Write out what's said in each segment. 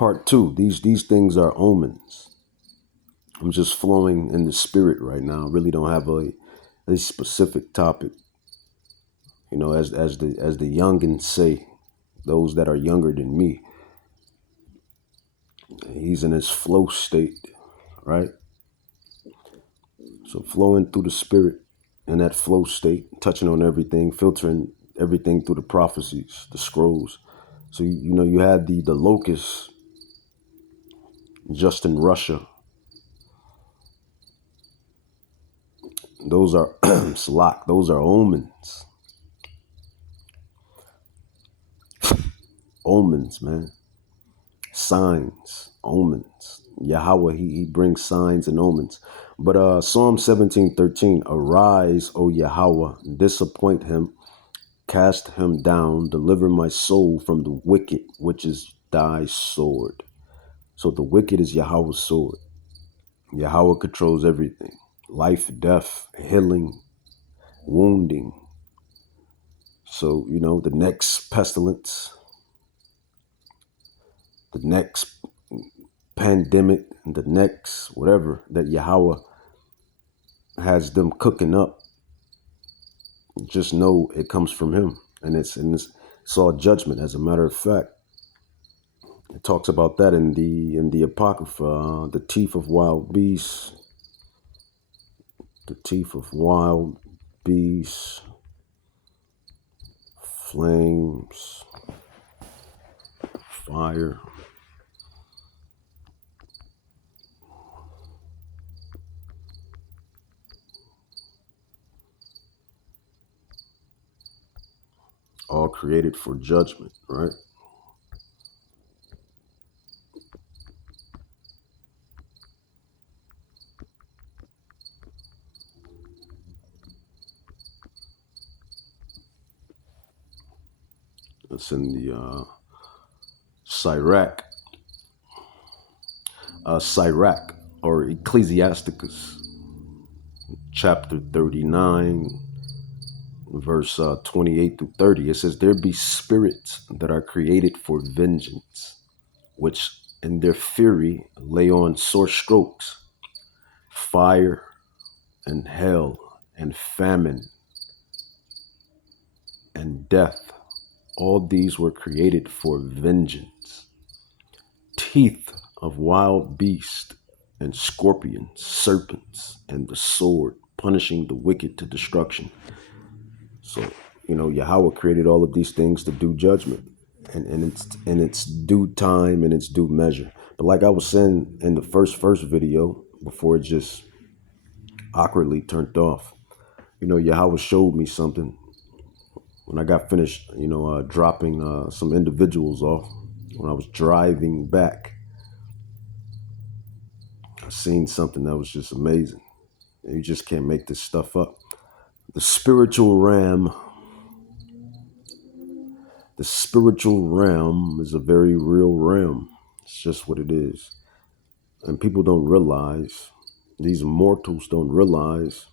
Part two, these things are omens. I'm just flowing in the spirit right now. I really don't have a specific topic. You know, as the youngins say, those that are younger than me, he's in his flow state, right? So flowing through the spirit in that flow state, touching on everything, filtering everything through the prophecies, the scrolls. So you know, you had the locusts just in Russia. Those are Salak, those are omens. Omens, man. Signs, omens. Yahweh, he brings signs and omens. But Psalm 17:13, arise, O Yahweh, disappoint him, cast him down, deliver my soul from the wicked, which is thy sword. So the wicked is Yahweh's sword. Yahweh controls everything. Life, death, healing, wounding. So, you know, the next pestilence, the next pandemic, the next whatever that Yahweh has them cooking up, just know it comes from him. And it's all judgment. As a matter of fact, it talks about that in the Apocrypha, the teeth of wild beasts, flames, fire. All created for judgment, right? It's in the Sirach or Ecclesiasticus, chapter 39, verse 28 through 30. It says, there be spirits that are created for vengeance, which in their fury lay on sore strokes, fire and hell and famine and death. All these were created for vengeance. Teeth of wild beasts and scorpions, serpents, and the sword, punishing the wicked to destruction. So, you know, Yahweh created all of these things to do judgment, and it's in its due time and its due measure. But like I was saying in the first video, before it just awkwardly turned off, you know, Yahweh showed me something when I got finished, you know, dropping some individuals off. When I was driving back, I seen something that was just amazing. You just can't make this stuff up. The spiritual realm is a very real realm. It's just what it is. And people don't realize, these mortals don't realize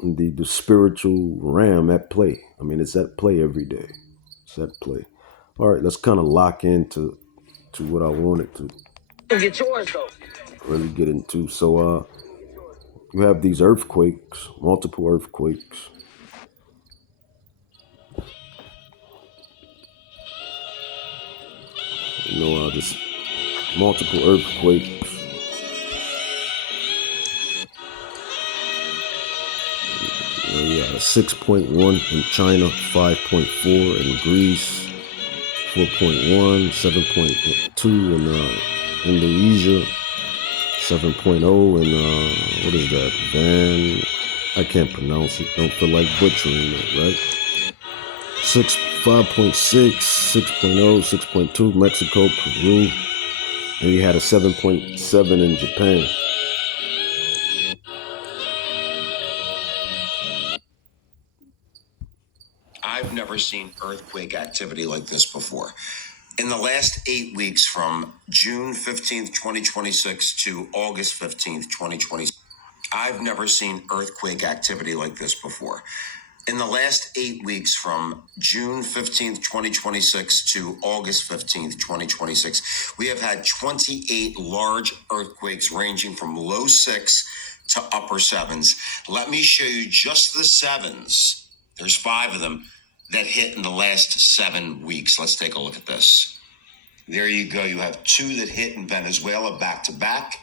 the spiritual realm at play. I mean, it's at play every day. It's at play. All right, let's kind of lock into what I wanted to get yours, though. Really get into. So you have these earthquakes, multiple earthquakes. You know, just multiple earthquakes. You got a 6.1 in China, 5.4 in Greece, 4.1, 7.2 in Indonesia, 7.0 in, what is that, I can't pronounce it, don't feel like butchering it, right? 5.6, 6.0, 6.2, Mexico, Peru, and you had a 7.7 in Japan. I've never seen earthquake activity like this before. In the last 8 weeks, from June 15th, 2026 to August 15th, 2026, I've never seen earthquake activity like this before. In the last 8 weeks from June 15th, 2026 to August 15th, 2026, we have had 28 large earthquakes ranging from low 6 to upper 7s. Let me show you just the 7s. There's 5 of them that hit in the last 7 weeks. Let's take a look at this. There you go. You have 2 that hit in Venezuela back to back.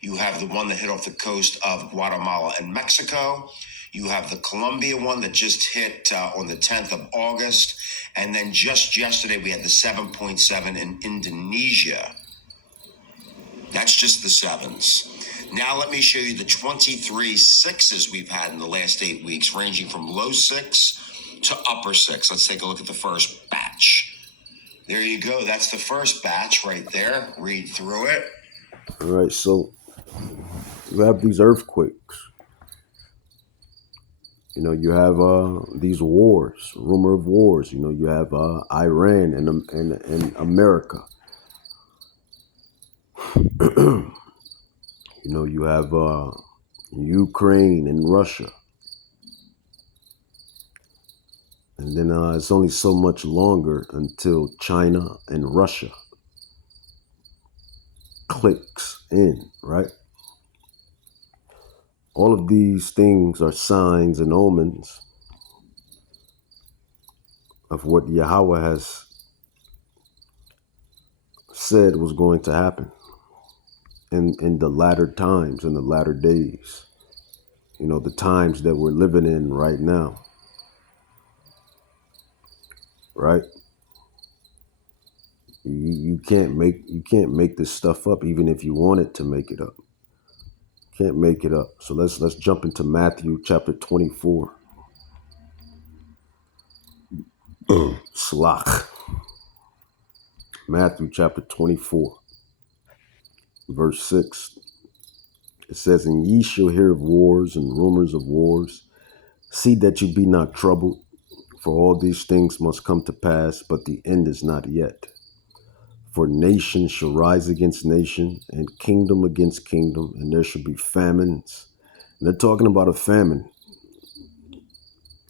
You have the one that hit off the coast of Guatemala and Mexico. You have the Colombia one that just hit on the 10th of August. And then just yesterday, we had the 7.7 in Indonesia. That's just the 7s. Now let me show you the 23 6s we've had in the last 8 weeks, ranging from low 6 to upper 6. Let's take a look at the first batch. There you go. That's the first batch right there. Read through it. All right, so you have these earthquakes. You have these wars, rumor of wars. You have Iran and America. You have Ukraine and Russia. And then it's only so much longer until China and Russia clicks in, right? All of these things are signs and omens of what Yahweh has said was going to happen in the latter times, in the latter days. The times that we're living in right now, right? You can't make this stuff up, even if you wanted to make it up. Can't make it up. So let's jump into Matthew chapter 24. Slach. Matthew chapter 24, verse 6. It says, "And ye shall hear of wars and rumors of wars. See that you be not troubled, for all these things must come to pass, but the end is not yet. For nation shall rise against nation, and kingdom against kingdom, and there shall be famines." And they're talking about a famine.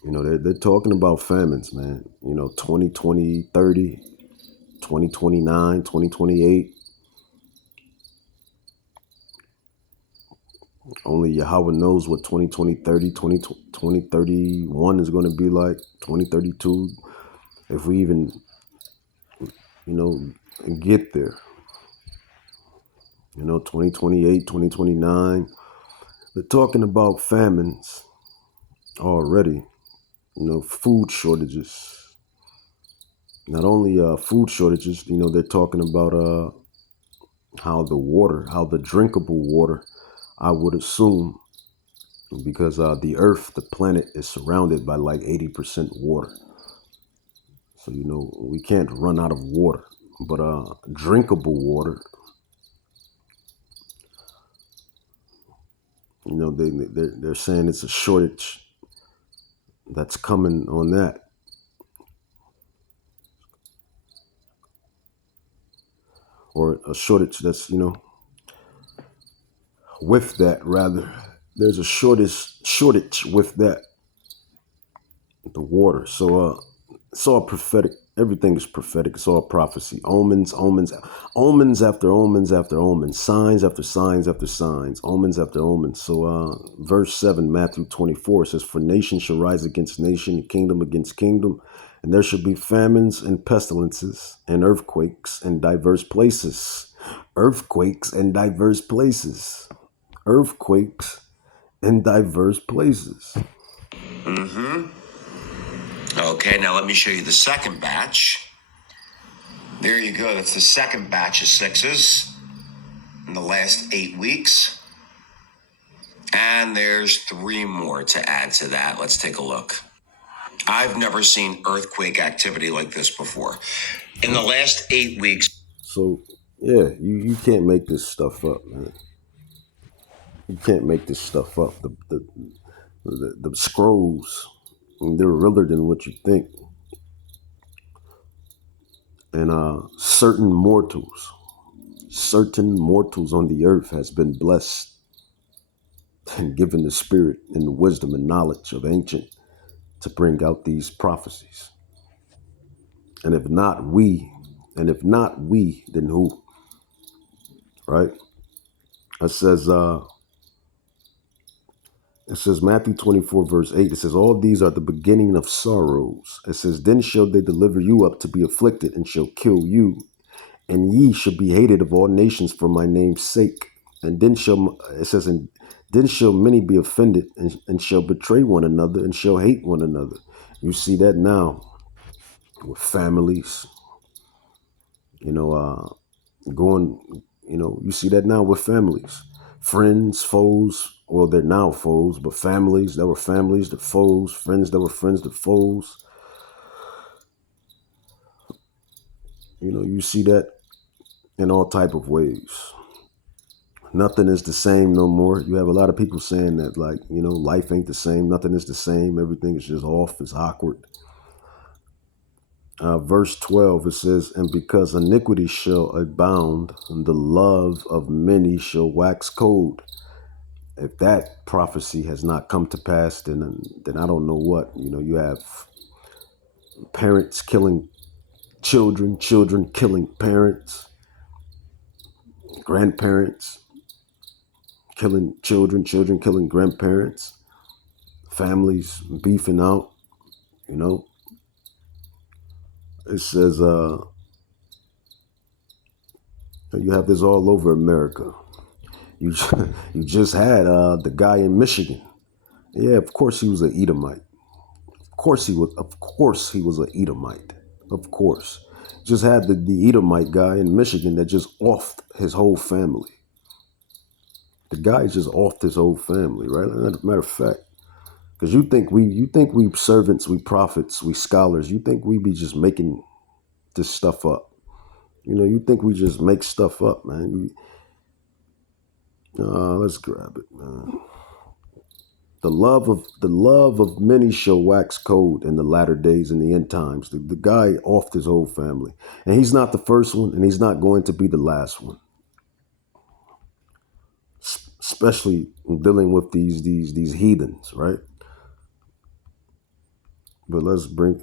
They're talking about famines, man. 2020, 30, 2029, 2028. Only Yahweh knows what 2020, 30, 2031 is going to be like, 2032. If we even, get there. 2028, 2029. They're talking about famines already. Food shortages. Not only food shortages, they're talking about how the drinkable water, I would assume, because the earth, the planet, is surrounded by like 80% water. So, we can't run out of water. But drinkable water, they're saying it's a shortage that's coming on that. Or a shortage that's, with that, rather. There's a shortage with that, the water. So it's all prophetic. Everything is prophetic. It's all prophecy. Omens after omens after omens. Signs after signs after signs. Omens after omens. So verse 7, Matthew 24 says, "For nation shall rise against nation, kingdom against kingdom, and there shall be famines and pestilences and earthquakes in diverse places." Earthquakes in diverse places. Earthquakes in diverse places. Okay, now let me show you the second batch. There you go. That's the second batch of 6s in the last 8 weeks. And there's 3 more to add to that. Let's take a look. I've never seen earthquake activity like this before. In the last 8 weeks. So, yeah, you can't make this stuff up, man. You can't make this stuff up. The scrolls, they're realer than what you think. And certain mortals on the earth has been blessed and given the spirit and the wisdom and knowledge of ancient to bring out these prophecies. And if not we, then who? Right? It says Matthew 24, verse 8, it says, all these are the beginning of sorrows. It says, then shall they deliver you up to be afflicted, and shall kill you, and ye shall be hated of all nations for my name's sake. And then then shall many be offended, and shall betray one another, and shall hate one another. You see that now with families, going, you see that now with families, friends, foes. Well, they're now foes, but families that were families, the foes, friends that were friends, the foes. You see that in all type of ways. Nothing is the same no more. You have a lot of people saying that, like, life ain't the same. Nothing is the same. Everything is just off. It's awkward. Verse 12, it says, and because iniquity shall abound, and the love of many shall wax cold. If that prophecy has not come to pass, then I don't know what. You have parents killing children, children killing parents, grandparents killing children, children killing grandparents, families beefing out. It says you have this all over America. You just had the guy in Michigan. Yeah, of course he was an Edomite. Of course he was an Edomite. Of course. Just had the Edomite guy in Michigan that just offed his whole family. The guy just offed his whole family, right? Matter of fact, because you think we servants, we prophets, we scholars, you think we be just making this stuff up. You think we just make stuff up, man. Let's grab it, man. The love of many shall wax cold in the latter days, in the end times. The guy offed his whole family. And he's not the first one, and he's not going to be the last one. Especially dealing with these heathens, right? But let's grab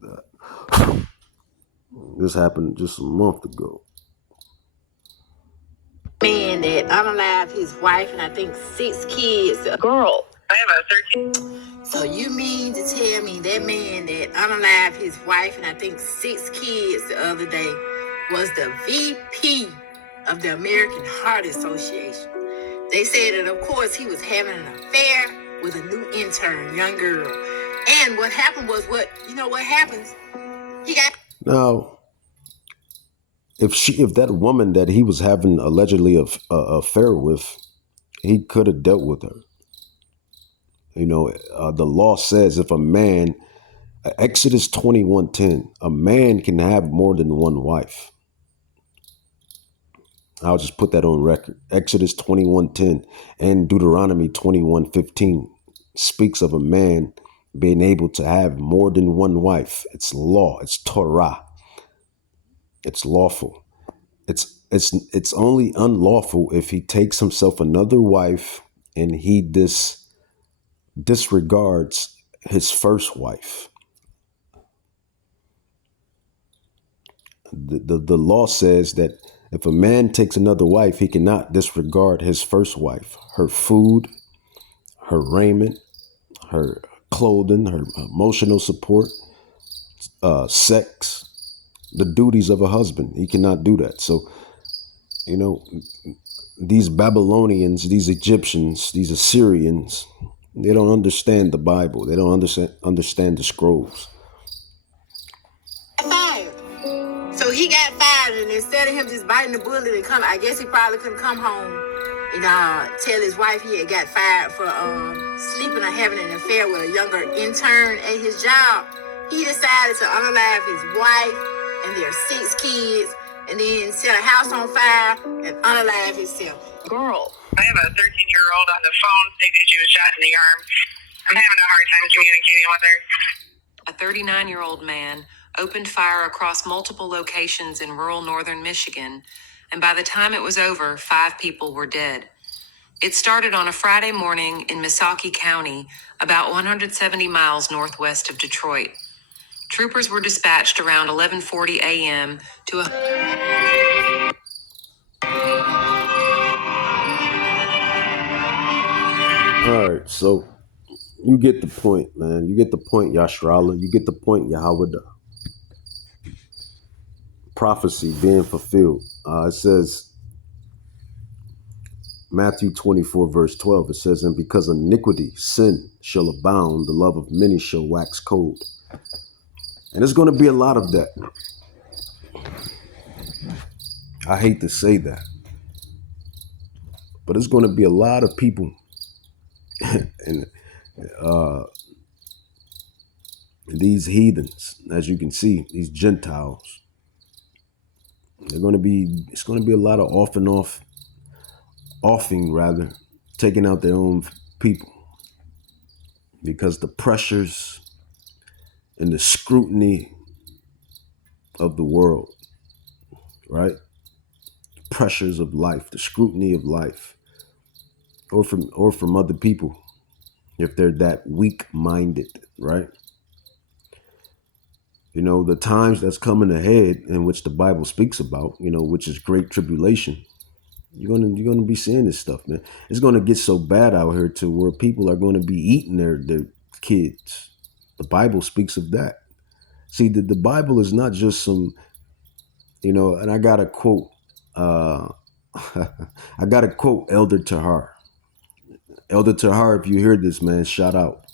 that. This happened just a month ago. Man that unalived his wife and I think 6 kids. Girl, I have a 13. So you mean to tell me that man that unalived his wife and I think 6 kids the other day was the VP of the American Heart Association? They said that, of course, he was having an affair with a new intern, young girl. And what happened was what happens? He got... Now, if that woman that he was having allegedly a affair with, he could have dealt with her. The law says if a man, Exodus 21:10, a man can have more than one wife. I'll just put that on record. Exodus 21:10 and Deuteronomy 21:15 speaks of a man being able to have more than one wife. It's law. It's Torah. It's lawful. It's only unlawful if he takes himself another wife and he disregards his first wife. The law says that if a man takes another wife, he cannot disregard his first wife, her food, her raiment, her clothing, her emotional support, sex, the duties of a husband. He cannot do that. So, these Babylonians, these Egyptians, these Assyrians, they don't understand the Bible. They don't understand the scrolls. So he got fired, and instead of him just biting the bullet and come, I guess he probably couldn't come home and tell his wife he had got fired for sleeping or having an affair with a younger intern at his job. He decided to unalive his wife and their 6 kids, and then set a house on fire and unalive himself. Girl, I have a 13-year-old on the phone saying that she was shot in the arm. I'm having a hard time communicating with her. A 39-year-old man opened fire across multiple locations in rural northern Michigan, and by the time it was over, 5 people were dead. It started on a Friday morning in Missaukee County, about 170 miles northwest of Detroit. Troopers were dispatched around 11:40 a.m. to a... All right, so you get the point, man. You get the point, Yashrala. You get the point, Yahweh. Prophecy being fulfilled. It says, Matthew 24, verse 12, it says, and because iniquity, sin shall abound, the love of many shall wax cold. And there's going to be a lot of that. I hate to say that, but it's going to be a lot of people and these heathens, as you can see, these Gentiles. It's going to be a lot of offing rather, taking out their own people, because the pressures and the scrutiny of the world, right? Pressures of life, the scrutiny of life, or from other people, if they're that weak-minded, right? You know, the times that's coming ahead, in which the Bible speaks about, you know, which is great tribulation. You're gonna be seeing this stuff, man. It's gonna get so bad out here to where people are going to be eating their kids. The Bible speaks of that. See, the Bible is not just some, you know, and I gotta quote Elder Tahar. Elder Tahar, if you hear this, man, shout out.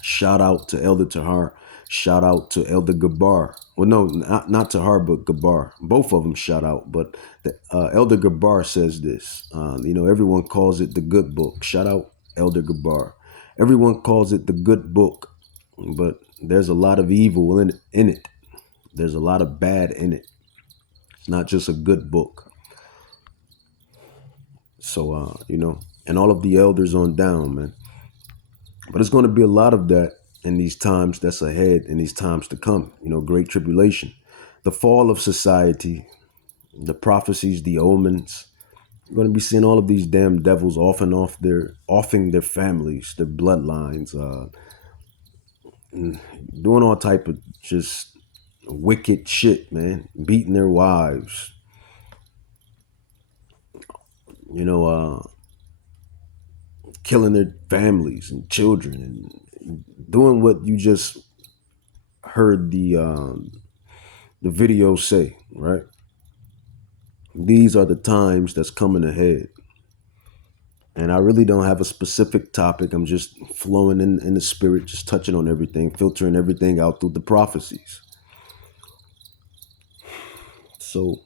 Shout out to Elder Tahar. Shout out to Elder Gabar. Well, no, not Tahar, but Gabar. Both of them shout out. But Elder Gabar says this. You know, everyone calls it the good book. Shout out Elder Gabar. Everyone calls it the good book, but there's a lot of evil in it. There's a lot of bad in it. It's not just a good book. So, you know, and all of the elders on down, man. But it's going to be a lot of that in these times that's ahead, in these times to come. You know, great tribulation, the fall of society, the prophecies, the omens. You're going to be seeing all of these damn devils offing their families, their bloodlines, doing all type of just wicked shit, man. Beating their wives, you know, killing their families and children, and doing what you just heard the video say, right? These are the times that's coming ahead. And I really don't have a specific topic. I'm just flowing in the spirit, just touching on everything, filtering everything out through the prophecies. So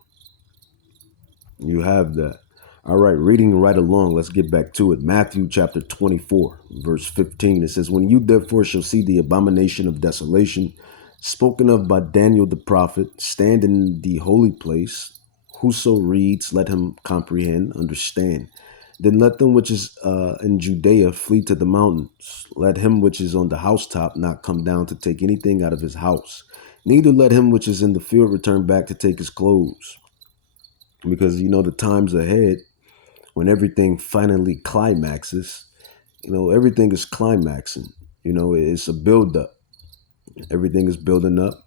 you have that. All right, reading right along. Let's get back to it. Matthew chapter 24, verse 15. It says, when you therefore shall see the abomination of desolation, spoken of by Daniel the prophet, stand in the holy place. Whoso reads, let him comprehend, understand. Then let them which is in Judea flee to the mountains. Let him which is on the housetop not come down to take anything out of his house. Neither let him which is in the field return back to take his clothes. Because, you know, the times ahead, when everything finally climaxes, you know, everything is climaxing. You know, it's a build-up. Everything is building up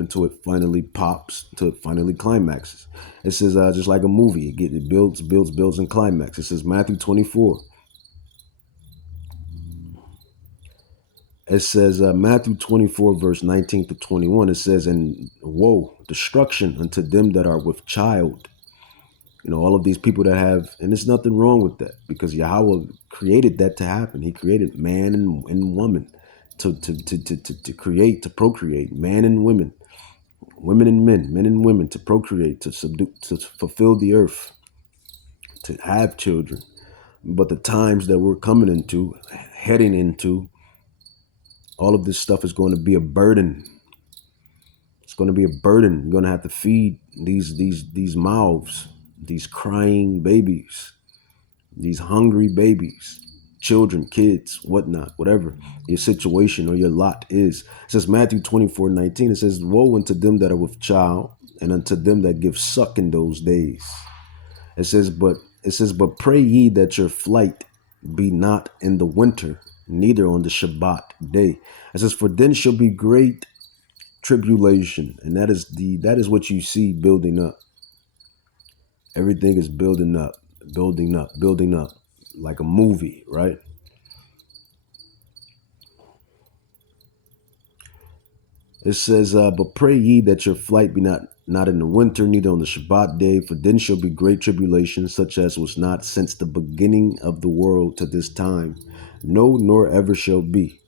until it finally pops, until it finally climaxes. It says just like a movie, it builds, and climax. It says Matthew 24. It says Matthew 24, verse 19 to 21. It says, and woe, destruction unto them that are with child. You know, all of these people that have, and there's nothing wrong with that, because Yahweh created that to happen. He created man and woman to create, to procreate, man and women, women and men and women, to procreate, to subdue, to fulfill the earth, to have children. But the times that we're heading into, all of this stuff is going to be a burden. It's going to be a burden. You're going to have to feed these mouths, these crying babies, these hungry babies, children, kids, whatnot, whatever your situation or your lot is. It says Matthew 24:19. It says, woe unto them that are with child, and unto them that give suck in those days. It says, but It says, but pray ye that your flight be not in the winter, neither on the Shabbat day. It says, for then shall be great tribulation. And that is what you see building up. Everything is building up, building up, building up, like a movie, right? It says, but pray ye that your flight be not in the winter, neither on the Shabbat day, for then shall be great tribulation, such as was not since the beginning of the world to this time, no, nor ever shall be.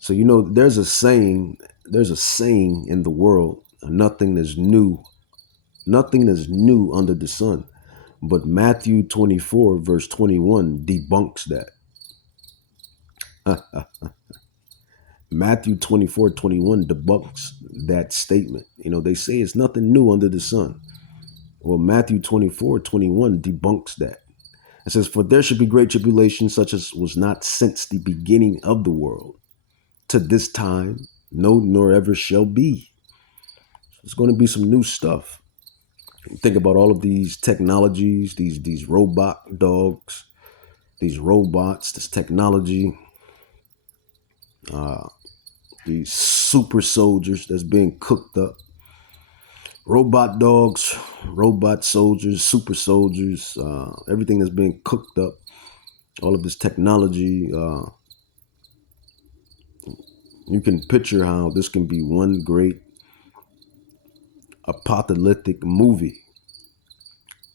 So, there's a saying in the world, nothing is new under the sun. But Matthew 24, verse 21 debunks that. Matthew 24:21 debunks that statement. They say it's nothing new under the sun. Well, Matthew 24:21 debunks that. It says, for there should be great tribulation, such as was not since the beginning of the world to this time, no, nor ever shall be. It's going to be some new stuff. Think about all of these technologies, these robot dogs, these robots, this technology, these super soldiers that's being cooked up. Robot dogs, robot soldiers, super soldiers, everything that's being cooked up. All of this technology. You can picture how this can be one great apocalyptic movie,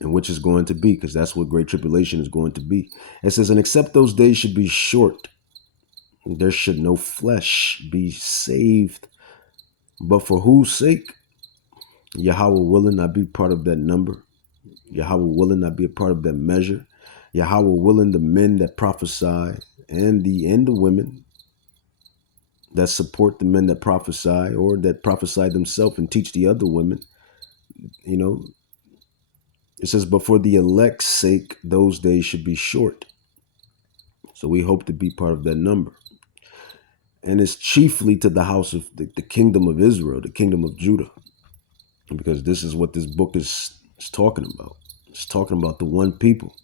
and which is going to be, because that's what Great Tribulation is going to be. It says, and except those days should be short, there should no flesh be saved. But for whose sake? Yahweh willing, I be part of that number. Yahweh willing, I be a part of that measure. Yahweh willing, the men that prophesy and the women that support the men that prophesy, or that prophesy themselves and teach the other women. It says, but for the elect's sake, those days should be short. So we hope to be part of that number. And it's chiefly to the house of the kingdom of Israel, the kingdom of Judah. Because this is what this book is talking about. It's talking about the one people.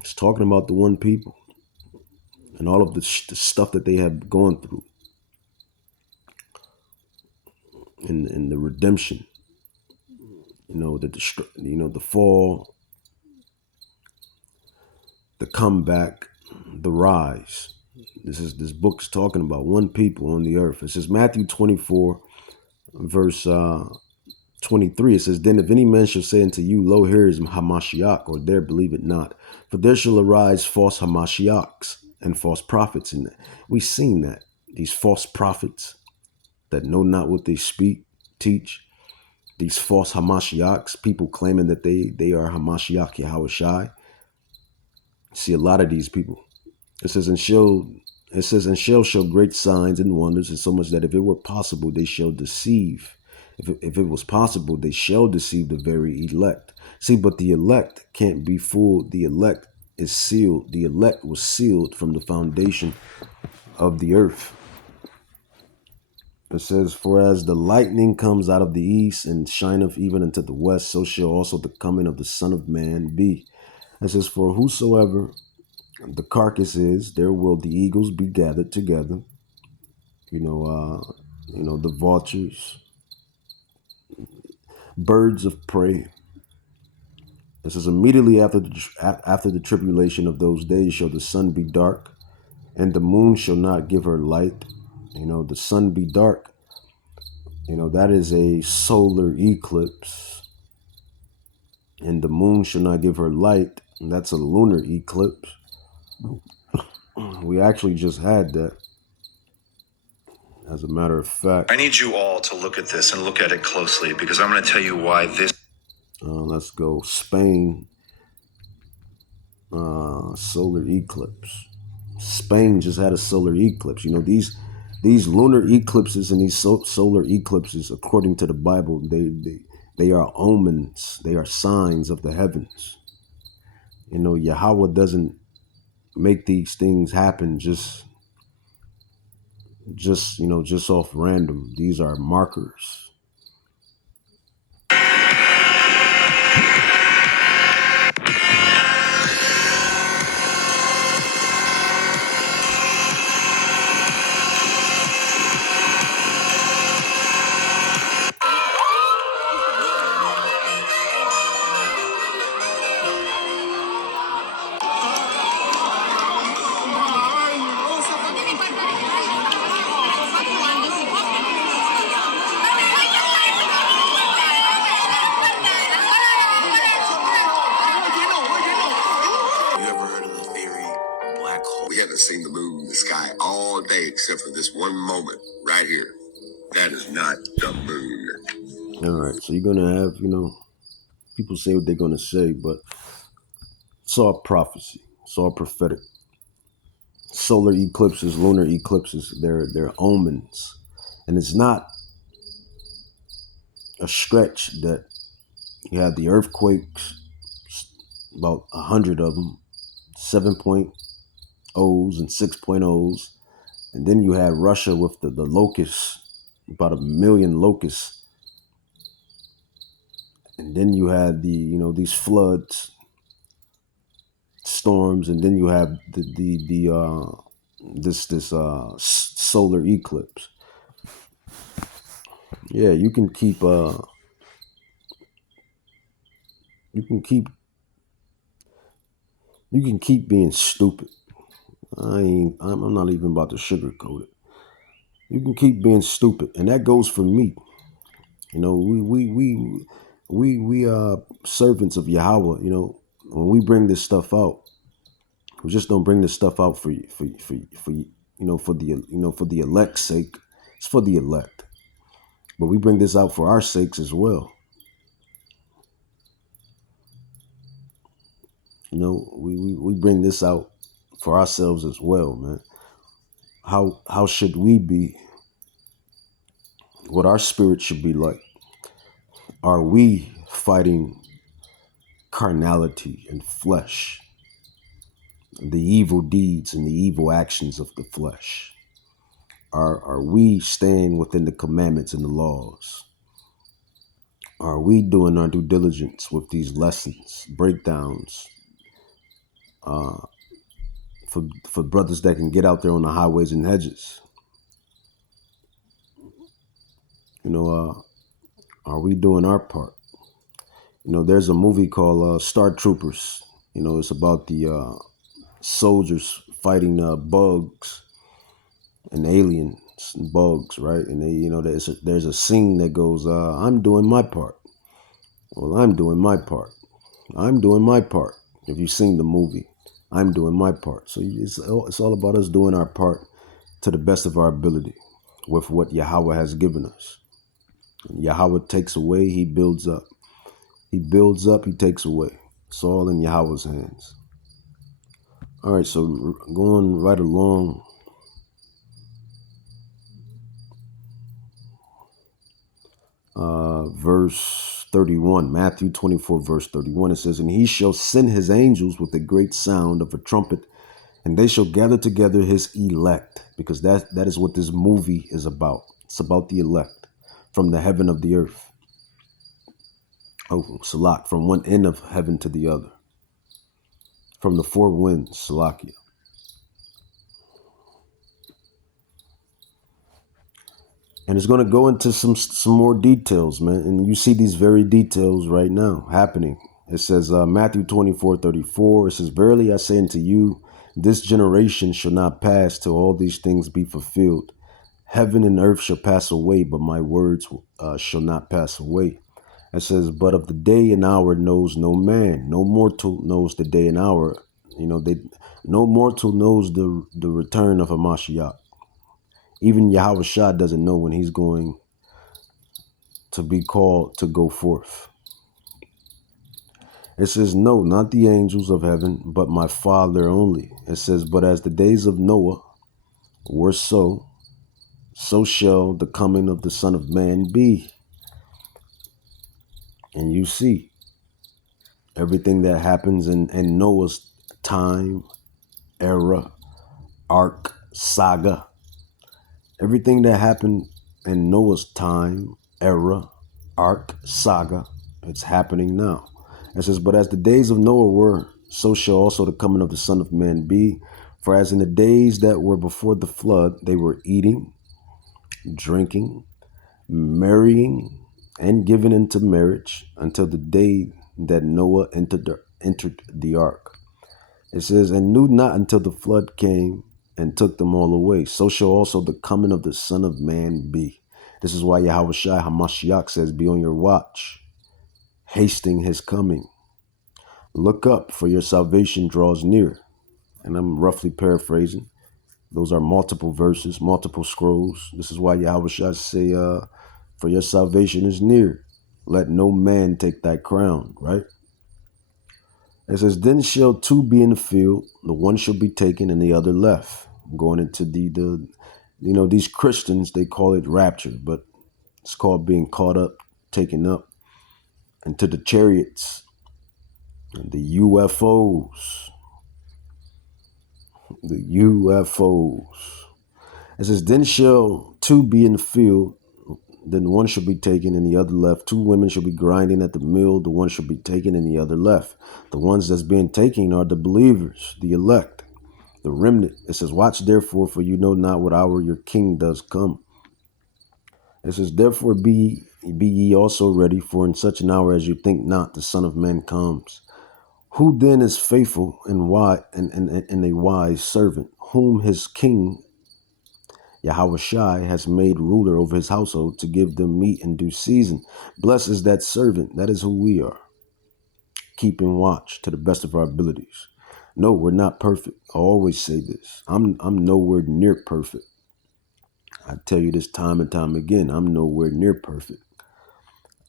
It's talking about the one people. And all of the stuff that they have gone through. And the redemption. The fall, the comeback, the rise. This book's talking about one people on the earth. It says Matthew 24, verse 23. It says, then if any man shall say unto you, lo, here is Hamashiach, or there, believe it not. For there shall arise false Hamashiachs and false prophets. And we've seen that. These false prophets that know not what they teach. These false Hamashiachs, people claiming that they are Hamashiach Yahushai. See a lot of these people. It says, and shall show great signs and wonders, and so much that if it were possible, they shall deceive. If it was possible, they shall deceive the very elect. See, but the elect can't be fooled. The elect is sealed. The elect was sealed from the foundation of the earth. It says, for as the lightning comes out of the east and shineth even unto the west, so shall also the coming of the Son of Man be. It says, for whosoever the carcass is, there will the eagles be gathered together. The vultures, birds of prey. It says, immediately after the tribulation of those days shall the sun be dark, and the moon shall not give her light. The sun be dark. That is a solar eclipse. And the moon shall not give her light. And that's a lunar eclipse. We actually just had that. As a matter of fact. I need you all to look at this and look at it closely, because I'm going to tell you why this. Let's go. Spain. Solar eclipse. Spain just had a solar eclipse. These lunar eclipses and these solar eclipses, according to the Bible, they are omens. They are signs of the heavens. Yahweh doesn't make these things happen just off random. These are markers. except for this one moment right here. That is not the moon. All right, so you're gonna have, people say what they're gonna say, but it's all prophecy. It's all prophetic. Solar eclipses, lunar eclipses, they're omens. And it's not a stretch that you had the earthquakes, about 100 of them, 7.0s and 6.0s. And then you had Russia with the locusts, about 1 million locusts. And then you had these floods, storms, and then you have this solar eclipse. Yeah, you can keep being stupid. I'm not even about to sugarcoat it. You can keep being stupid, and that goes for me. We servants of Yahweh. When we bring this stuff out, we just don't bring this stuff out for the elect's sake. It's for the elect, but we bring this out for our sakes as well. We bring this out for ourselves as well, man. How should we be? What our spirit should be like? Are we fighting carnality and flesh, the evil deeds and the evil actions of the flesh? Are we staying within the commandments and the laws? Are we doing our due diligence with these lessons, breakdowns, for brothers that can get out there on the highways and hedges? Are we doing our part? There's a movie called Star Troopers. It's about the soldiers fighting bugs and aliens and bugs, right? And there's a scene that goes, I'm doing my part. Well, I'm doing my part. I'm doing my part. If you've seen the movie, I'm doing my part. So it's all about us doing our part to the best of our ability with what Yahweh has given us. And Yahweh takes away, he builds up. He builds up, he takes away. It's all in Yahweh's hands. All right, so going right along. Verse 31, Matthew 24, verse 31, it says, and he shall send his angels with a great sound of a trumpet, and they shall gather together his elect, because that is what this movie is about. It's about the elect from the heaven of the earth. Oh, Salak, from one end of heaven to the other. From the four winds, Salakia. And it's going to go into some more details, man. And you see these very details right now happening. It says, Matthew 24, 34, it says, verily I say unto you, this generation shall not pass till all these things be fulfilled. Heaven and earth shall pass away, but my words shall not pass away. It says, but of the day and hour knows no man. No mortal knows the day and hour. No mortal knows the return of a Mashiach. Even Yahweh Shah doesn't know when he's going to be called to go forth. It says, no, not the angels of heaven, but my Father only. It says, but as the days of Noah were so shall the coming of the Son of Man be. And you see everything that happens in Noah's time, era, ark, saga. Everything that happened in Noah's time, era, ark, saga, it's happening now. It says, but as the days of Noah were, so shall also the coming of the Son of Man be. For as in the days that were before the flood, they were eating, drinking, marrying, and given into marriage until the day that Noah entered the ark. It says, and knew not until the flood came and took them all away. So shall also the coming of the Son of Man be. This is why Yahweh Shai HaMashiach says, be on your watch, hasting his coming. Look up, for your salvation draws near. And I'm roughly paraphrasing. Those are multiple verses, multiple scrolls. This is why Yahweh Shah say, for your salvation is near. Let no man take thy crown, right? It says, then shall two be in the field, the one shall be taken and the other left. Going into the these Christians, they call it rapture, but it's called being caught up, taken up into the chariots and the UFOs. The UFOs. It says, then shall two be in the field, then one shall be taken and the other left. Two women shall be grinding at the mill, the one shall be taken and the other left. The ones that's being taken are the believers, the elect, the remnant. It says, watch therefore, for you know not what hour your king does come. It says, therefore be ye also ready, for in such an hour as you think not, the Son of Man comes. Who then is faithful and a wise servant, whom his king Yahweh Shai has made ruler over his household to give them meat in due season? Blessed is that servant. That is who we are. Keeping watch to the best of our abilities. No, we're not perfect. I always say this. I'm nowhere near perfect. I tell you this time and time again. I'm nowhere near perfect.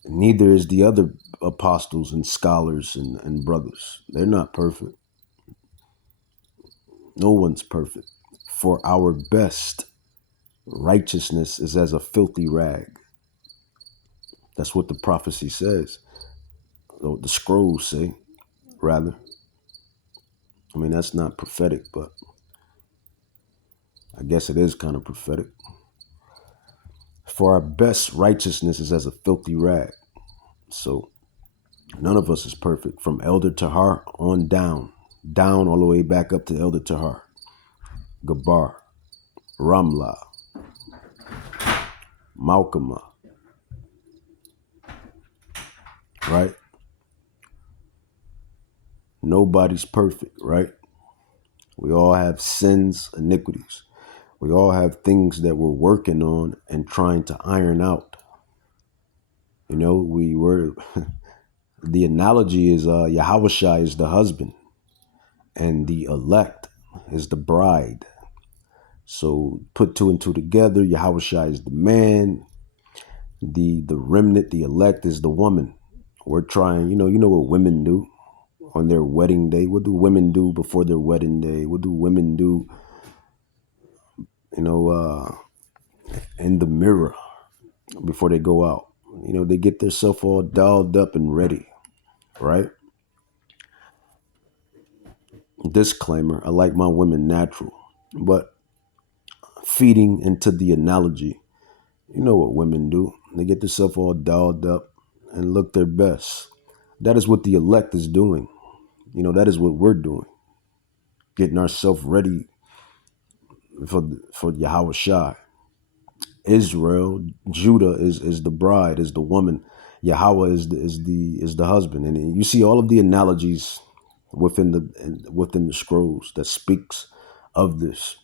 Neither is the other apostles and scholars and brothers. They're not perfect. No one's perfect. For our best righteousness is as a filthy rag. That's what the prophecy says. The scrolls say, rather. I mean, that's not prophetic, but I guess it is kind of prophetic. For our best righteousness is as a filthy rag. So none of us is perfect. From Elder Tahar on down all the way back up to Elder Tahar, Gabar, Ramla, Malkama, right? Nobody's perfect, right? We all have sins, iniquities. We all have things that we're working on and trying to iron out. You know, the analogy is Yahweh Shai is the husband and the elect is the bride. So put two and two together, Yahweh Shai is the man, the remnant, the elect is the woman. We're trying, you know what women do on their wedding day. What do women do before their wedding day? What do women do, in the mirror before they go out? You know, they get themselves all dolled up and ready, right? Disclaimer, I like my women natural, but feeding into the analogy, you know what women do. They get themselves all dolled up and look their best. That is what the elect is doing. You know, that is what we're doing. Getting ourselves ready for Yahweh Shai. Israel, Judah is the bride, is the woman. Yahweh is the husband. And you see all of the analogies within the scrolls that speaks of this.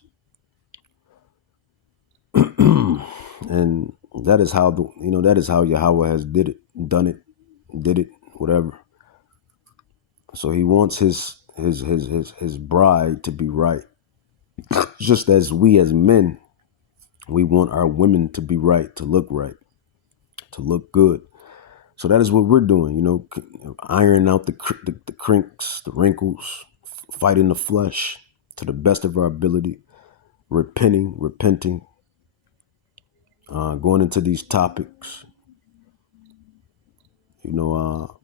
And that is how Yahweh has did it, whatever. So he wants his bride to be right. Just as we as men, we want our women to be right, to look good. So that is what we're doing, you know, ironing out the crinks, the wrinkles, fighting the flesh to the best of our ability, repenting, going into these topics, you know,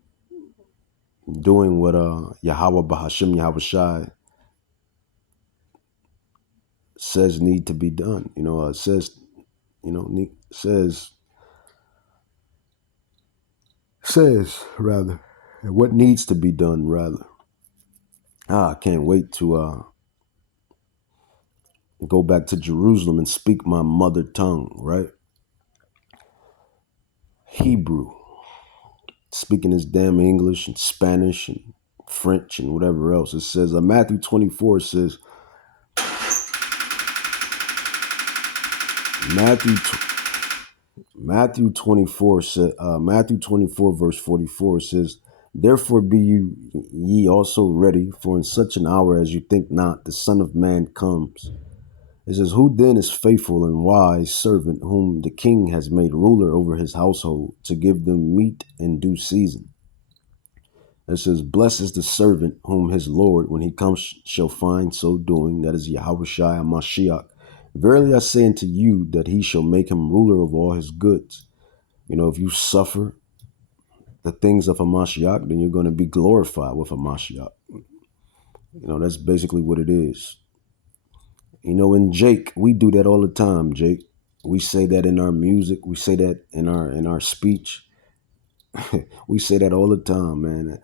doing what Yahweh Bahashim Yahweh Shai says need to be done. You know, says rather, what needs to be done rather. I can't wait to go back to Jerusalem and speak my mother tongue, right? Hebrew. Speaking this damn English and Spanish and French and whatever else. It says, Matthew 24 says, Matthew 24 verse 44 says, therefore be ye also ready, for in such an hour as you think not, the Son of Man comes. It says, who then is faithful and wise servant whom the king has made ruler over his household to give them meat in due season? It says, blessed is the servant whom his Lord, when he comes, shall find so doing. That is Yahushua Mashiach. Verily I say unto you that he shall make him ruler of all his goods. You know, if you suffer the things of a Mashiach, then you're going to be glorified with a Mashiach. You know, that's basically what it is. You know, in Jake, we do that all the time, Jake. We say that in our music. We say that in our speech. We say that all the time, man.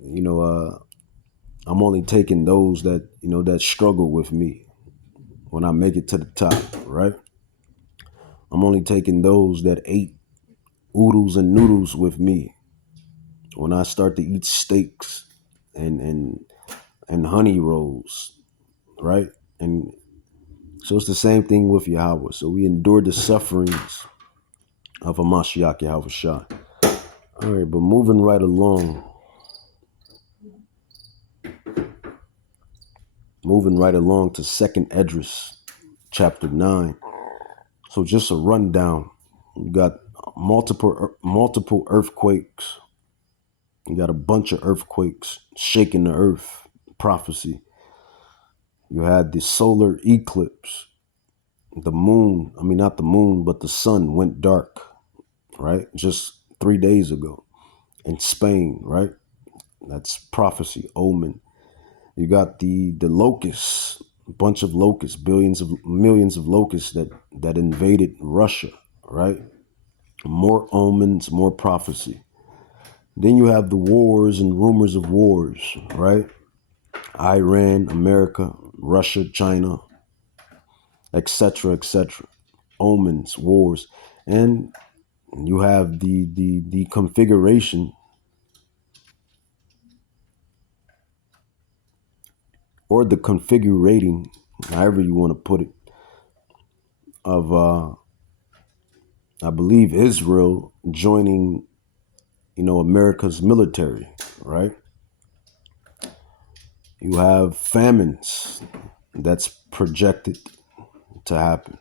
You know, I'm only taking those that, you know, that struggle with me when I make it to the top, right? I'm only taking those that ate oodles and noodles with me when I start to eat steaks and honey rolls, right? And so it's the same thing with Yahweh. So we endure the sufferings of a Mashiach Yahweh Shai. All right, but moving right along. Moving right along to 2nd Esdras, chapter 9. So just a rundown. You got multiple earthquakes. You got a bunch of earthquakes shaking the earth. Prophecy. You had the solar eclipse. The moon, I mean, not the moon, but the sun went dark, right? Just 3 days ago in Spain, right? That's prophecy, omen. You got the locusts, a bunch of locusts, millions of locusts that invaded Russia, right? More omens, more prophecy. Then you have the wars and rumors of wars, right? Iran, America, Russia, China, etc., etc. Omens, wars. And you have the configuration or the configurating, however you want to put it, of I believe Israel joining, you know, America's military, right? You have famines that's projected to happen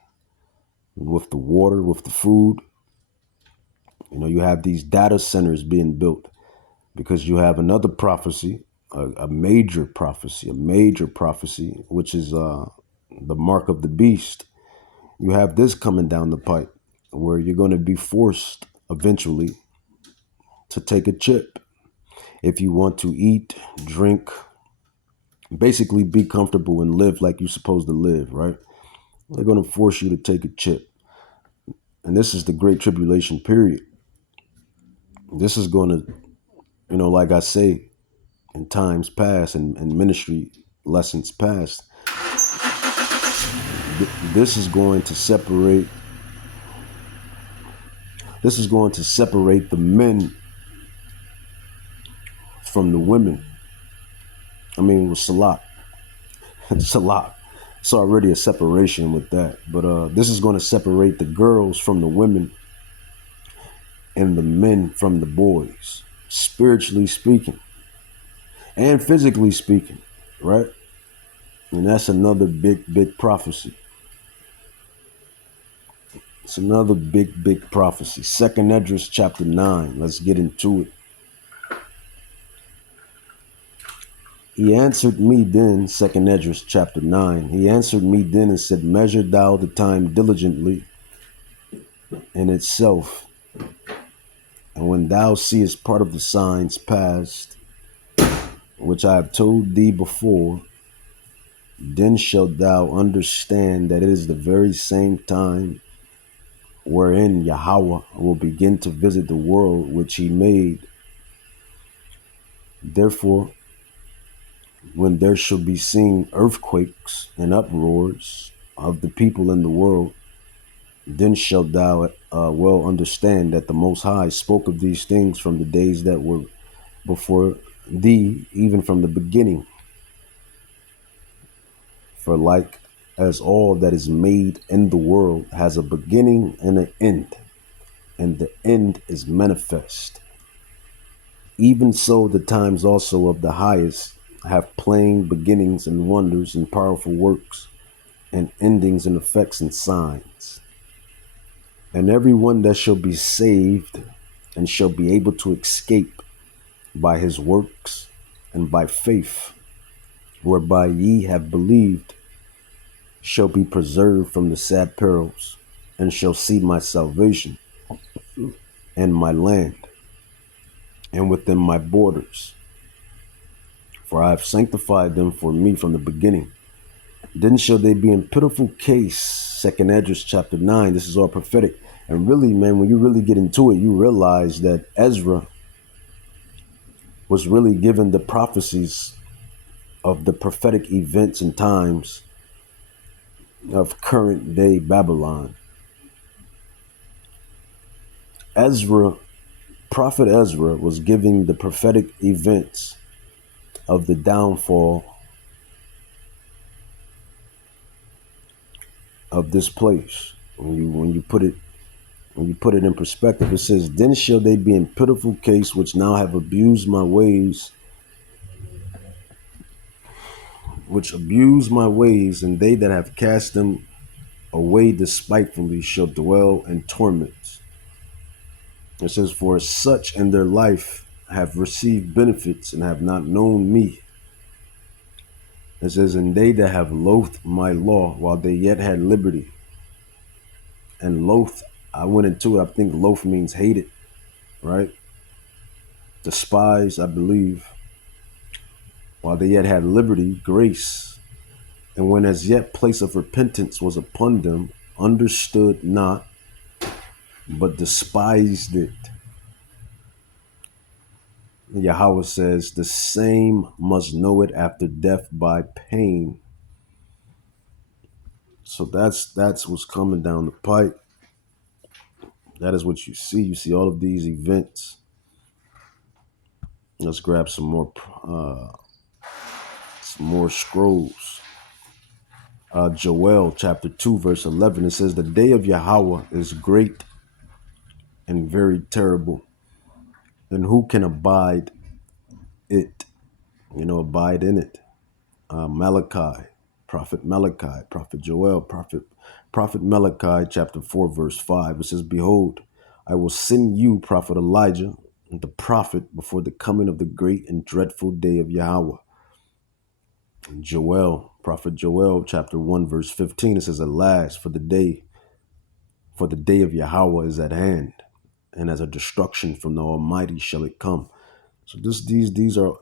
with the water, with the food. You know, you have these data centers being built because you have another prophecy, a major prophecy, which is the mark of the beast. You have this coming down the pipe where you're going to be forced eventually to take a chip if you want to eat, drink, basically be comfortable and live like you're supposed to live, right? They're going to force you to take a chip. And this is the Great Tribulation period. This is going to, you know, like I say, in times past and ministry lessons past, this is going to separate the men from the women. I mean, with Salah. Salah. It's already a separation with that. But this is going to separate the girls from the women and the men from the boys, spiritually speaking and physically speaking, right? And that's another big prophecy. It's another big prophecy. 2nd Esdras chapter 9. Let's get into it. He answered me then, 2nd Esdras chapter 9. He answered me then and said, measure thou the time diligently in itself. And when thou seest part of the signs past, which I have told thee before, then shalt thou understand that it is the very same time wherein Yahweh will begin to visit the world which he made. Therefore, when there shall be seen earthquakes and uproars of the people in the world, then shalt thou well understand that the Most High spoke of these things from the days that were before thee, even from the beginning. For like as all that is made in the world has a beginning and an end, and the end is manifest, even so the times also of the highest have plain beginnings and wonders and powerful works. and endings and effects and signs. And everyone that shall be saved and shall be able to escape by his works and by faith, whereby ye have believed, shall be preserved from the sad perils, and shall see my salvation and my land, and within my borders. For I have sanctified them for me from the beginning. Then shall they be in pitiful case. 2nd Esdras chapter 9. This is all prophetic. And really, man, when you really get into it, you realize that Ezra was really given the prophecies of the prophetic events and times of current day Babylon. Prophet Ezra was giving the prophetic events of the downfall of this place. When you put it in perspective, it says, "Then shall they be in pitiful case which now have abused my ways, and they that have cast them away despitefully shall dwell in torments." It says, "For such in their life have received benefits and have not known me." It says, "And they that have loathed my law while they yet had liberty." And loath, I went into it, I think loath means hated, right? Despise, I believe, while they yet had liberty, grace. And when as yet place of repentance was upon them, understood not, but despised it. Yahweh says, the same must know it after death by pain. So that's what's coming down the pipe. That is what you see. You see all of these events. Let's grab some more scrolls. Joel chapter 2 verse 11. It says, "The day of Yahweh is great and very terrible, and who can abide it?" Abide in it. Malachi, Prophet Joel, Prophet Malachi chapter 4 verse 5. It says, "Behold, I will send you Prophet Elijah, the prophet, before the coming of the great and dreadful day of Yahweh." Prophet Joel chapter 1 verse 15. It says, "Alas, for the day of Yahweh is at hand, and as a destruction from the Almighty shall it come." So these are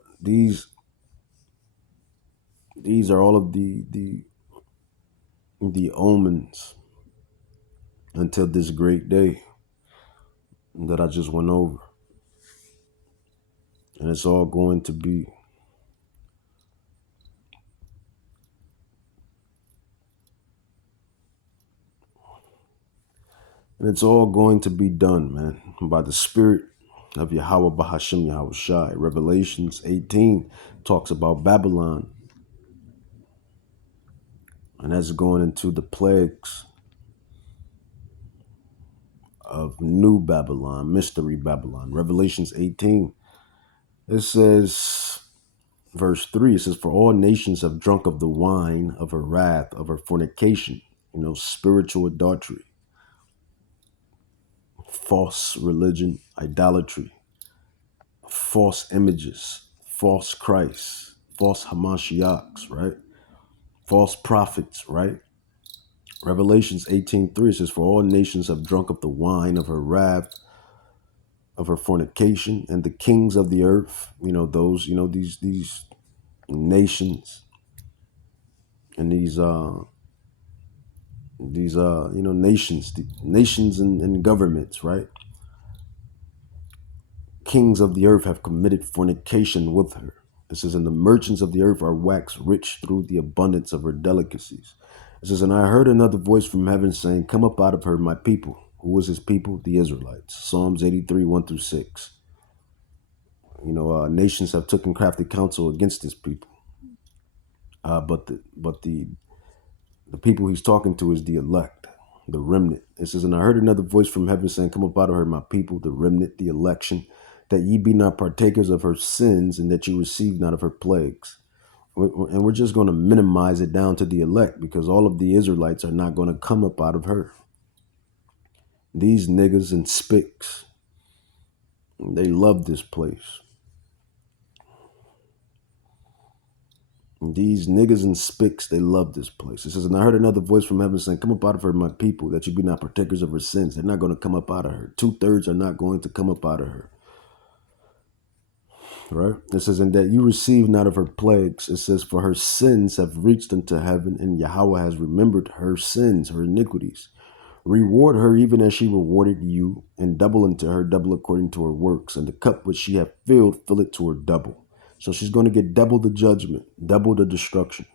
all of the omens until this great day that I just went over. And it's all going to be done, man, by the Spirit of Yahweh Bahashim Yahweh Shai. Revelations 18 talks about Babylon. And that's going into the plagues of New Babylon, Mystery Babylon. Revelations 18. It says, verse 3, it says, "For all nations have drunk of the wine of her wrath, of her fornication," spiritual adultery, false religion, idolatry, false images, false Christ, false Hamashiachs, right? False prophets, right? Revelations 18:3 says, "For all nations have drunk of the wine of her wrath, of her fornication, and the kings of the earth," these nations and these nations and governments, right? Kings of the earth have committed fornication with her. It says, "And the merchants of the earth are waxed rich through the abundance of her delicacies." It says, "And I heard another voice from heaven saying, Come up out of her, my people." Who was his people? The Israelites. Psalms 83, 1-6. Nations have taken crafty counsel against his people. But the people he's talking to is the elect, the remnant. It says, "And I heard another voice from heaven saying, Come up out of her, my people, the remnant, the election, that ye be not partakers of her sins, and that ye receive not of her plagues. And we're just going to minimize it down to the elect, because all of the Israelites are not going to come up out of her. These niggas and spicks, they love this place. These niggas and spicks, they love this place. It says, and I heard another voice from heaven saying, come up out of her, my people, that you be not partakers of her sins. They're not going to come up out of her. 2/3 are not going to come up out of her. Right? It says, and that you receive not of her plagues. It says, for her sins have reached unto heaven, and Yahweh has remembered her sins, her iniquities. Reward her even as she rewarded you, and double unto her double according to her works. And the cup which she hath filled, fill it to her double. So she's going to get double the judgment, double the destruction.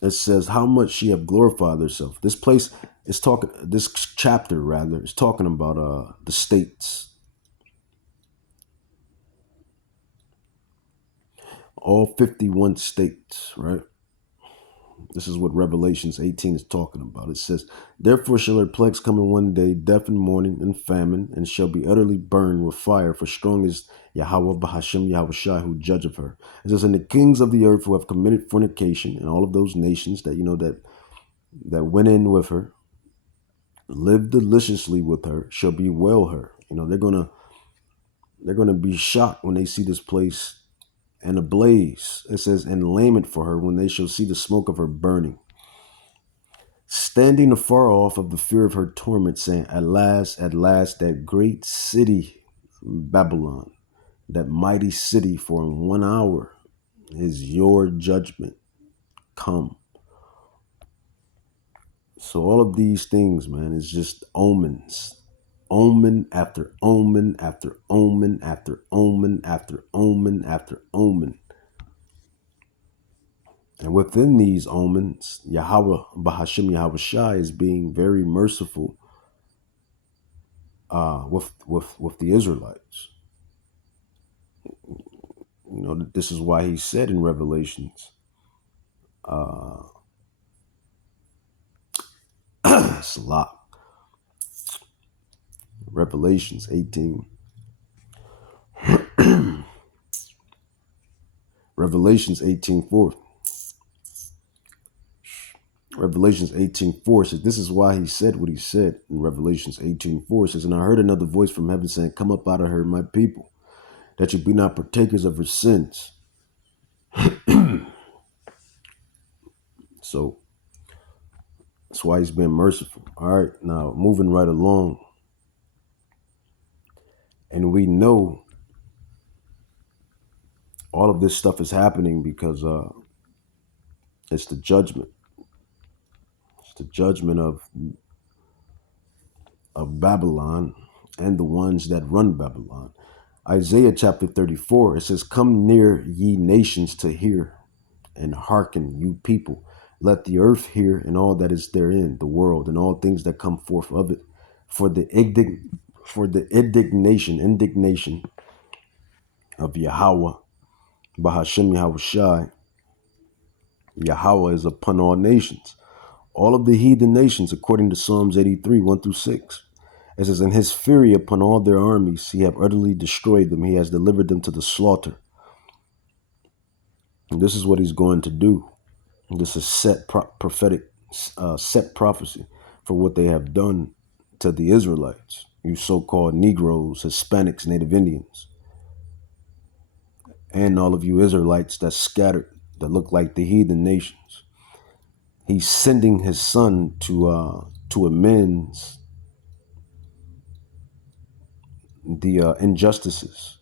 It says how much she have glorified herself. This place is talking, this chapter rather, is talking about the states. All 51 states, right? This is what Revelations 18 is talking about. It says, therefore shall her plagues come in one day, death and mourning and famine, and shall be utterly burned with fire, for strong is Yahweh Bahashem Yahweh Shai, who judge of her. It says, and the kings of the earth who have committed fornication, and all of those nations that, that went in with her, lived deliciously with her, shall bewail her. They're gonna be shocked when they see this place and ablaze. It says, and lament for her when they shall see the smoke of her burning. Standing afar off of the fear of her torment, saying, at last, that great city, Babylon, that mighty city, for in 1 hour is your judgment come. So all of these things, man, is just omens. Omen after omen after omen after omen after omen after omen. And within these omens, Yahweh Bahashem Yahweh Shai is being very merciful with the Israelites. This is why he said in Revelations, it's a lot. Revelations 18. Revelations 18:4. Revelations 18:4 says, this is why he said what he said in Revelations 18:4. Says, and I heard another voice from heaven saying, come up out of her, my people, that you be not partakers of her sins. So that's why he's been merciful. All right, now moving right along. And we know all of this stuff is happening because it's the judgment. It's the judgment of Babylon and the ones that run Babylon. Isaiah chapter 34, it says, come near ye nations to hear, and hearken you people. Let the earth hear and all that is therein, the world and all things that come forth of it. For the indignation of Yahweh, Bahashem Yahweh Shai, Yahweh is upon all nations, all of the heathen nations, according to Psalms 83, 1-6. It says, in his fury upon all their armies, he have utterly destroyed them. He has delivered them to the slaughter. And this is what he's going to do. This is set prophetic, set prophecy for what they have done to the Israelites, you so-called Negroes, Hispanics, Native Indians, and all of you Israelites that scattered, that look like the heathen nations. He's sending his son to amends the injustices.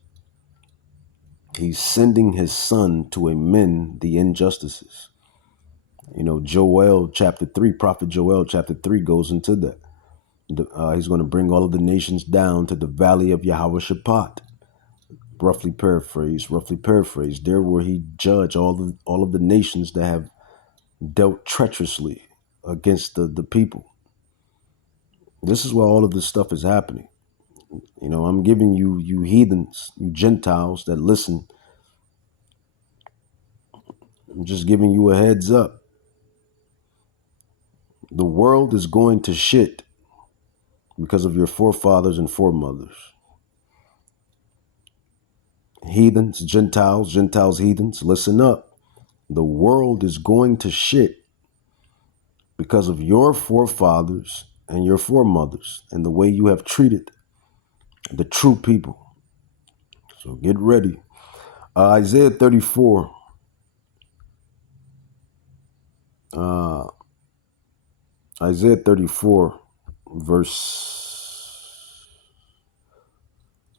He's sending his son to amend the injustices. Joel chapter 3, prophet Joel chapter 3 goes into that. He's going to bring all of the nations down to the valley of Yahweh Shaphat. Roughly paraphrased. There where he judge all of the nations that have dealt treacherously against the people. This is why all of this stuff is happening. I'm giving you heathens, you Gentiles that listen. I'm just giving you a heads up. The world is going to shit because of your forefathers and foremothers. Heathens, Gentiles, heathens, listen up. The world is going to shit because of your forefathers and your foremothers and the way you have treated the true people. So get ready. Isaiah 34. Isaiah 34, verse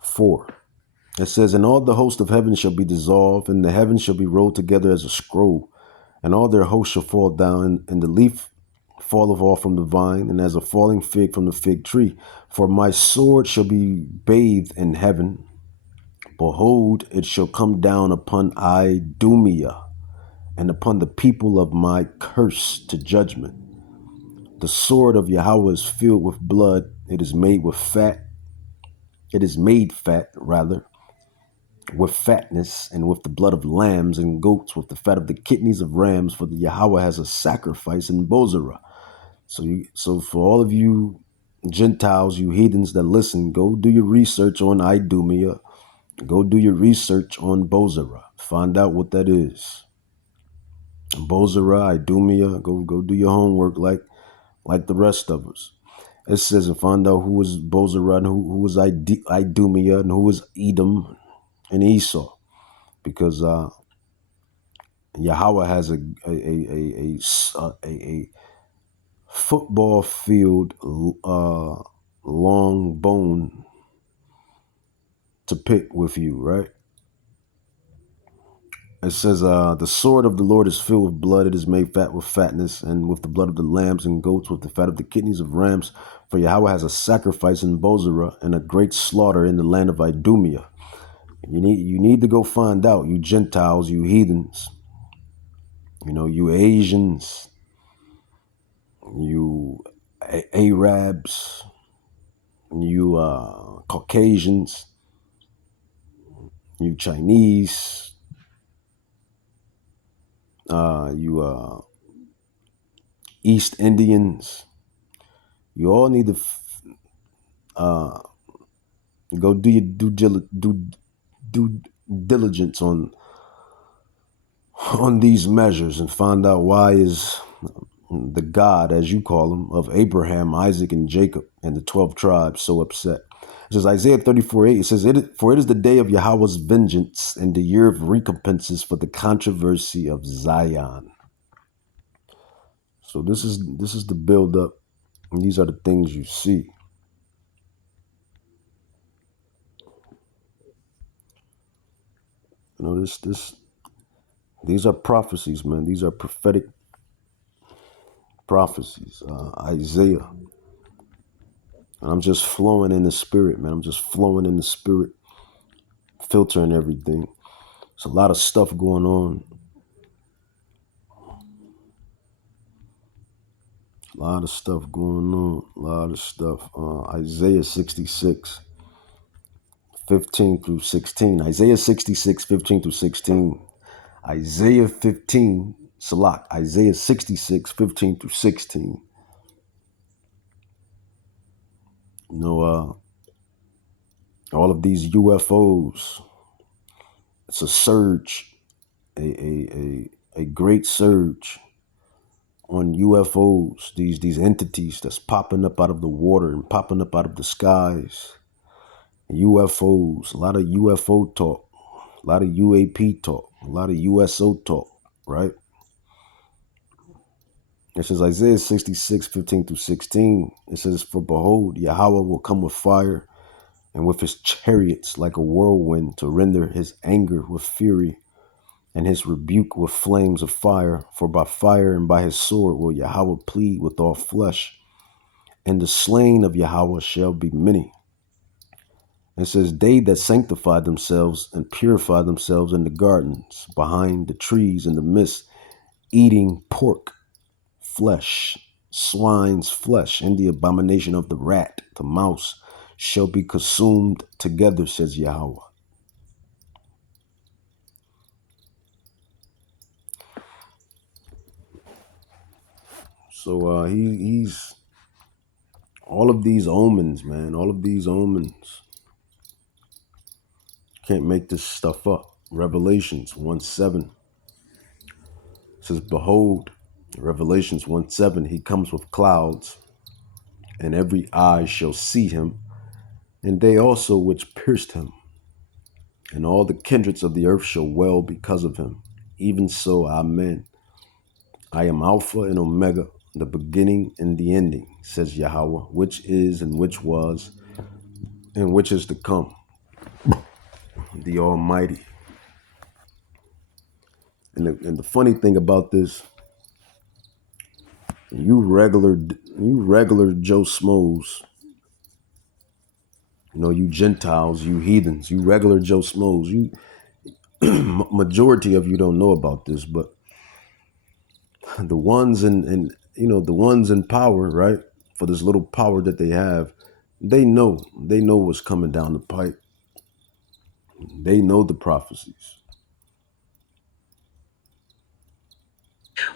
4. It says, and all the host of heaven shall be dissolved, and the heavens shall be rolled together as a scroll, and all their hosts shall fall down, and the leaf falleth off from the vine, and as a falling fig from the fig tree. For my sword shall be bathed in heaven. Behold, it shall come down upon Idumea, and upon the people of my curse to judgment. The sword of Yahweh is filled with blood. It is made with fat. It is made fat, rather, with fatness, and with the blood of lambs and goats, with the fat of the kidneys of rams. For the Yahweh has a sacrifice in Bozrah. So for all of you Gentiles, you heathens that listen, go do your research on Idumea. Go do your research on Bozrah. Find out what that is. Bozrah, Idumea. Go do your homework like the rest of us. It says, and find out who was Bozrah and who was Idumea and who was Edom and Esau, because Yahweh has a football field long bone to pick with you, right? It says, the sword of the Lord is filled with blood. It is made fat with fatness, and with the blood of the lambs and goats, with the fat of the kidneys of rams. For Yahweh has a sacrifice in Bozrah and a great slaughter in the land of Idumea. You need to go find out, you Gentiles, you heathens, you Asians, you Arabs, you Caucasians, you Chinese, you East Indians. You all need to go do your due diligence on these measures and find out why is the God, as you call him, of Abraham, Isaac, and Jacob, and the 12 tribes so upset. It says Isaiah 34:8. It says, for it is the day of Yahweh's vengeance and the year of recompenses for the controversy of Zion. So this is the build up, and these are the things you see. These are prophecies, man. These are prophetic prophecies. Isaiah. And I'm just flowing in the spirit, man. I'm just flowing in the spirit, filtering everything. There's a lot of stuff going on. A lot of stuff going on. A lot of stuff. Isaiah 66, 15 through 16. Isaiah 66, 15 through 16. Isaiah 15, Salak. Isaiah 66, 15 through 16. All of these UFOs. It's a surge, a great surge on UFOs, these entities that's popping up out of the water and popping up out of the skies. UFOs, a lot of UFO talk, a lot of UAP talk, a lot of USO talk, right? It says Isaiah 66, 15 through 16. It says, for behold, Yahweh will come with fire and with his chariots like a whirlwind to render his anger with fury and his rebuke with flames of fire. For by fire and by his sword will Yahweh plead with all flesh, and the slain of Yahweh shall be many. It says, they that sanctify themselves and purify themselves in the gardens, behind the trees in the midst, eating pork, flesh, swine's flesh, and the abomination of the rat, the mouse, shall be consumed together, says Yahweh. So he's all of these omens, man, all of these omens Can't make this stuff up. Revelations 1:7 says, behold, Revelations 1:7, he comes with clouds, and every eye shall see him, and they also which pierced him, and all the kindreds of the earth shall wail because of him. Even so, amen. I am Alpha and Omega, the beginning and the ending, says Yahweh, which is and which was and which is to come, the Almighty. And the funny thing about this, you regular Joe Schmoes, you Gentiles, you heathens, you regular Joe Schmoes, you majority of you don't know about this, but the ones in the ones in power, right? For this little power that they have, they know what's coming down the pipe. They know the prophecies.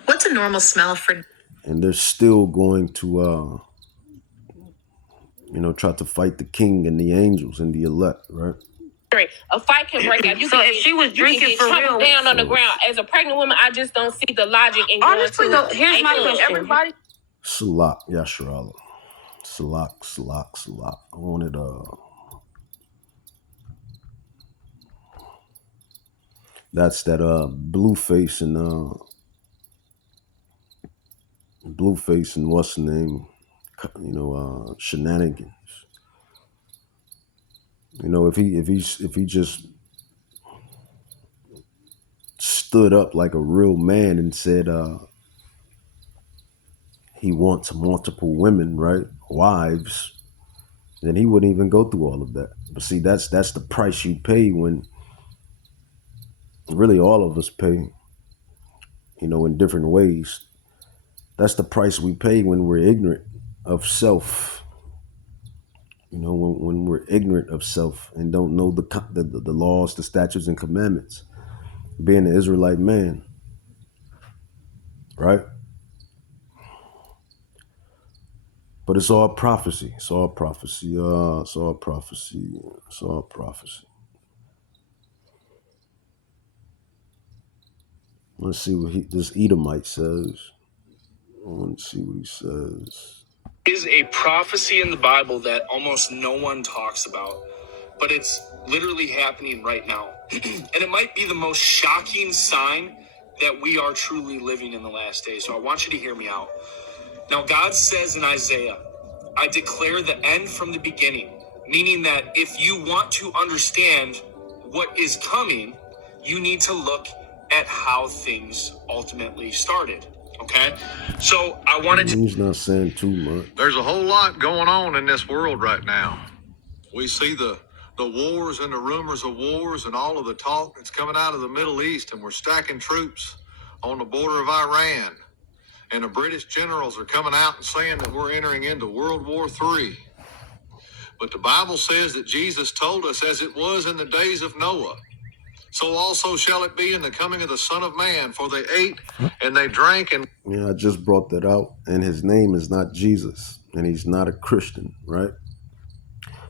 What's a normal smell for? And they're still going to try to fight the king and the angels and the elect, right? A fight can break out. So if she was drinking for real, down on the ground as a pregnant woman, I just don't see the logic in honestly, going to here's my question. everybody. Salak, Yasharala. Salak. I wanted that's that Blueface and what's the name? Shenanigans. If he just stood up like a real man and said he wants multiple women, right? Wives, then he wouldn't even go through all of that. But see, that's the price you pay when really all of us pay, in different ways. That's the price we pay when we're ignorant of self. When we're ignorant of self and don't know the laws, the statutes, and commandments, being an Israelite man, right? But it's all prophecy. It's all prophecy. It's all prophecy. It's all prophecy. Let's see what this Edomite says. I want to see what he says. Is a prophecy in the Bible that almost no one talks about, but it's literally happening right now. And it might be the most shocking sign that we are truly living in the last days. So I want you to hear me out. Now, God says in Isaiah, I declare the end from the beginning, meaning that if you want to understand what is coming, you need to look at how things ultimately started. Okay, so I wanted to. He's not saying too much. There's a whole lot going on in this world right now. We see the wars and the rumors of wars and all of the talk that's coming out of the Middle East, and we're stacking troops on the border of Iran. And the British generals are coming out and saying that we're entering into World War III. But the Bible says that Jesus told us, as it was in the days of Noah, so also shall it be in the coming of the Son of Man, for they ate and they drank and... Yeah, I just brought that out, and his name is not Jesus, and he's not a Christian, right?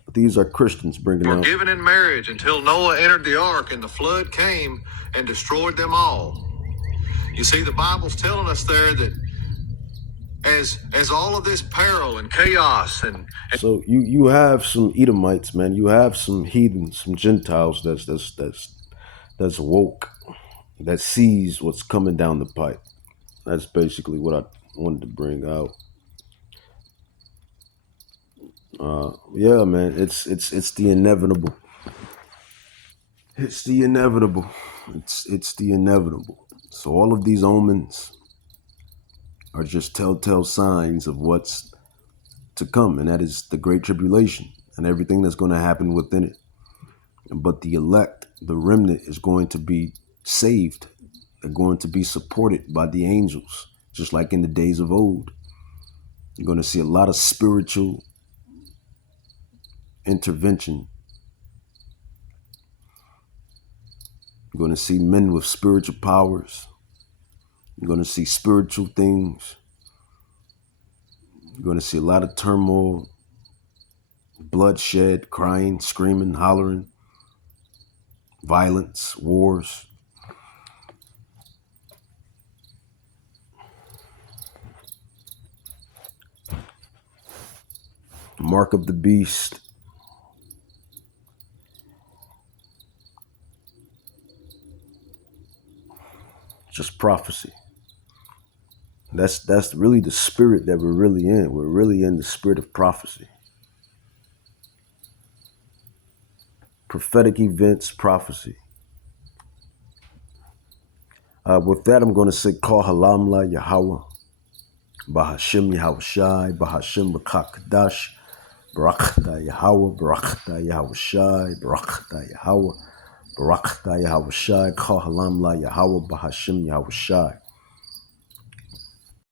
But these are Christians bringing were out... given in marriage until Noah entered the ark, and the flood came and destroyed them all. You see, the Bible's telling us there that as all of this peril and chaos and So you have some Edomites, man. You have some heathens, some Gentiles that's woke, that sees what's coming down the pipe. That's basically what I wanted to bring out. Yeah, man, it's the inevitable. It's the inevitable. It's the inevitable. So all of these omens are just telltale signs of what's to come, and that is the Great Tribulation and everything that's going to happen within it. But the elect, the remnant, is going to be saved. They're going to be supported by the angels, just like in the days of old. You're going to see a lot of spiritual intervention. You're going to see men with spiritual powers. You're going to see spiritual things. You're going to see a lot of turmoil, bloodshed, crying, screaming, hollering. violence, wars. Mark of the beast. Just prophecy. That's really the spirit that we're really in. We're really in the spirit of prophecy. Prophetic events, prophecy. With that, I'm going to say, Call Halamla Yahweh, Bahashim Yahushai, Bahashim Rakakadash, Barakta Yahweh, Barakta Yahushai, Barakta Yahweh, Barakta Yahushai, Call Halamla Yahweh, Bahashim Yahushai.